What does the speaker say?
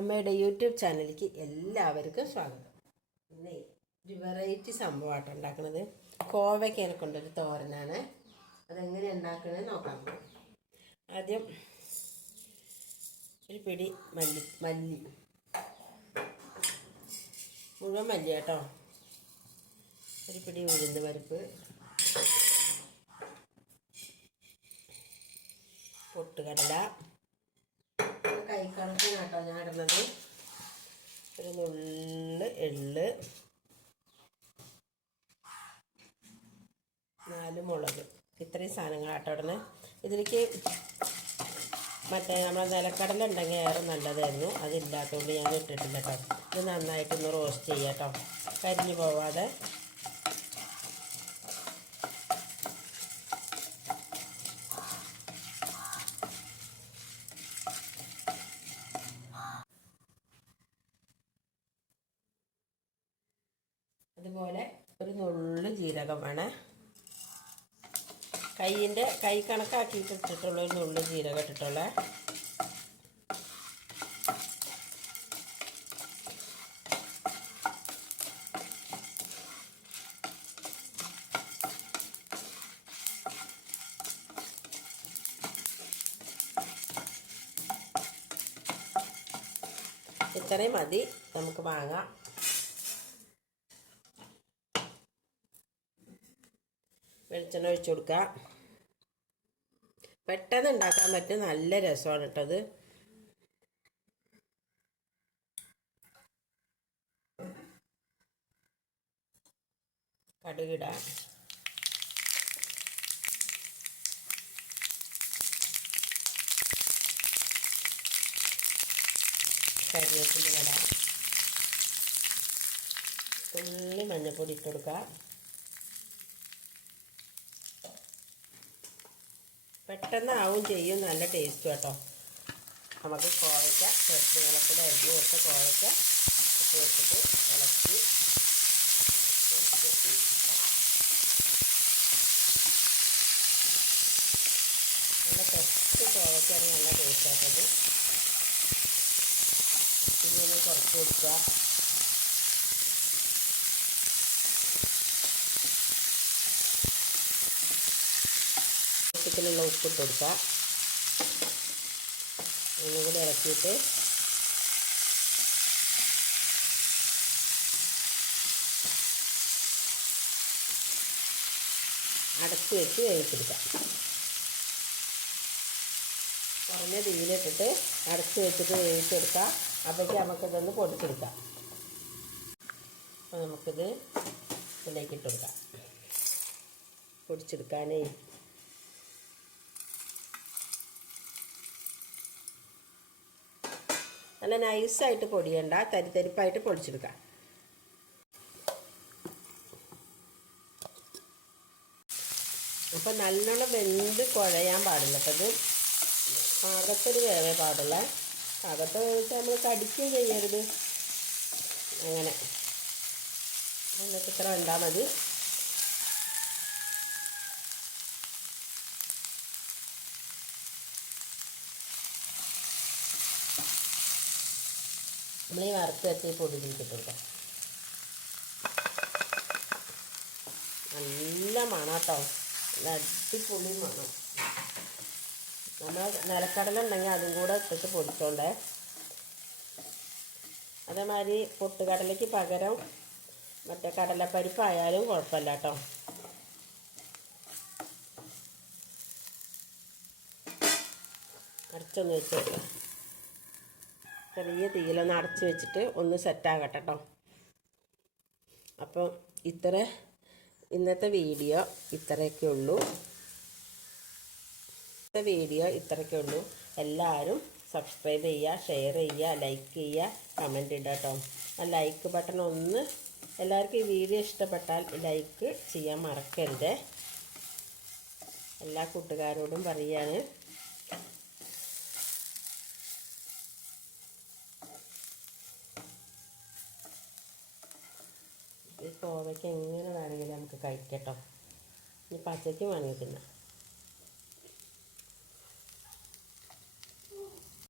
അമ്മയുടെ യൂട്യൂബ് ചാനലിലേക്ക് എല്ലാവർക്കും സ്വാഗതം. ഇന്ന് ഒരു വെറൈറ്റി സംഭവമായിട്ട് ഉണ്ടാക്കുന്നത് കോവയ്ക്കനെ കൊണ്ടൊരു തോരനാണ്. അതെങ്ങനെ ഉണ്ടാക്കണത് നോക്കാം. ആദ്യം ഒരു പിടി മല്ലി മല്ലി. മുഴുവൻ മല്ലി കേട്ടോ ഒരു പിടി ഉഴുന്ന് പരിപ്പ്. പൊട്ടുകടല. ഇടുന്നത് ഒരു നുള്ള് എള്ള്. നാല് മുളക്. ഇത്രയും സാധനങ്ങളാട്ടോ ഇടുന്നത് ഇതിലേക്ക് മറ്റേ നമ്മളെ നിലക്കടല ഉണ്ടെങ്കിൽ ഏറെ നല്ലതായിരുന്നു. അതില്ലാത്തതുകൊണ്ട് ഞാൻ ഇട്ടിട്ടില്ല കേട്ടോ. ഇത് നന്നായിട്ടൊന്ന് റോസ്റ്റ് ചെയ്യാം കേട്ടോ. കരിഞ്ഞു പോവാതെ. ഒരു നുള്ളു ജീരകം വേണേ. കൈയിന്റെ കൈ കണക്കാക്കിയിട്ട് ഇട്ടിട്ടുള്ള ഒരു നുള്ളു ജീരകം ഇട്ടിട്ടുള്ള. ഇത്രയും മതി. നമുക്ക് വാങ്ങാം. വെളിച്ചെണ്ണ ഒഴിച്ചു കൊടുക്കുക പെട്ടെന്ന് ഉണ്ടാക്കാൻ പറ്റും നല്ല രസമാണ് കേട്ടത് കടുകിട കരിവേപ്പിന്റെ കട തുള്ളി മഞ്ഞൾപ്പൊടി ഇട്ട് കൊടുക്കുക പെട്ടെന്ന് ആവും ചെയ്യും. നല്ല ടേസ്റ്റ് കേട്ടോ. നമുക്ക് കോവയ്ക്ക നീളത്തിൽ അരിഞ്ഞ് വെച്ച കോവയ്ക്ക ഇട്ട് വെച്ചിട്ട് ഇളക്കി നല്ല ടെസ്റ്റ് കോവയ്ക്കാണ് നല്ല ടേസ്റ്റ് ആക്കുന്നത് ഒന്ന് കുറച്ച് കൊടുക്കുക ആവശ്യത്തിനുള്ള ഉപ്പിട്ട് കൊടുക്കുക ഒന്നും കൂടി ഇറക്കിയിട്ട് അടച്ചു വെച്ച് വേവിച്ചെടുക്കാം കുറഞ്ഞ തീയിലിട്ടിട്ട് അടച്ച് വെച്ചിട്ട് വേവിച്ചെടുക്കാം അപ്പോഴേക്ക് നമുക്കിതൊന്ന് പൊടിച്ചെടുക്കാം. അപ്പോൾ നമുക്കിത് ഇതിലേക്ക് ഇട്ട് കൊടുക്കാം. പൊടിച്ചെടുക്കാനേ നല്ല നൈസായിട്ട് പൊടിയണ്ട തരിത്തരിപ്പായിട്ട് പൊടിച്ചെടുക്കാം. അപ്പം നല്ലോണം വെന്ത് കുഴയാൻ പാടില്ല. അപ്പം ഇത് പാകത്തൊരു വേവേ പാടില്ല പാകത്ത് വെച്ചാൽ നമ്മൾ കടിക്കുകയും ചെയ്യരുത്. അങ്ങനെ. എന്നിട്ട് ഇത്ര ഉണ്ടാൽ മതി. നമ്മൾ ഈ വറുത്ത് വെച്ച് ഈ പൊടി കൊടുക്കാം നല്ല മണാട്ടോ. നല്ല അടിപൊളി മണം. നമ്മൾ നിലക്കടല ഉണ്ടെങ്കിൽ അതും കൂടെ ഇട്ടിട്ട് പൊടിച്ചോണ്ടേ. അതേമാതിരി പൊട്ടുകടലയ്ക്ക് പകരം മറ്റേ കടലപ്പരിപ്പായാലും കുഴപ്പമില്ല കേട്ടോ അടച്ചൊന്ന് വെച്ച് ചെറിയ തീയിലൊന്ന് അടച്ച് വെച്ചിട്ട് ഒന്ന് സെറ്റാകട്ടെ കേട്ടോ അപ്പോൾ ഇത്ര ഇന്നത്തെ വീഡിയോ ഇത്രയൊക്കെ ഉള്ളൂ. ഇന്നത്തെ വീഡിയോ ഇത്രയൊക്കെ ഉള്ളൂ. എല്ലാവരും സബ്സ്ക്രൈബ് ചെയ്യുക ഷെയർ ചെയ്യുക ലൈക്ക് ചെയ്യുക കമന്റ് ഇടുക കേട്ടോ ആ ലൈക്ക് ബട്ടൺ ഒന്ന് എല്ലാവർക്കും ഈ വീഡിയോ ഇഷ്ടപ്പെട്ടാൽ ലൈക്ക് ചെയ്യാൻ മറക്കരുത്. എല്ലാ കൂട്ടുകാരോടും പറയുകയാണ് കോവയ്ക്ക് എങ്ങനെ വേണമെങ്കിലും നമുക്ക് കഴിക്കട്ടോ ഇനി പച്ചയ്ക്ക് വേണമെങ്കിൽ തിന്നാം.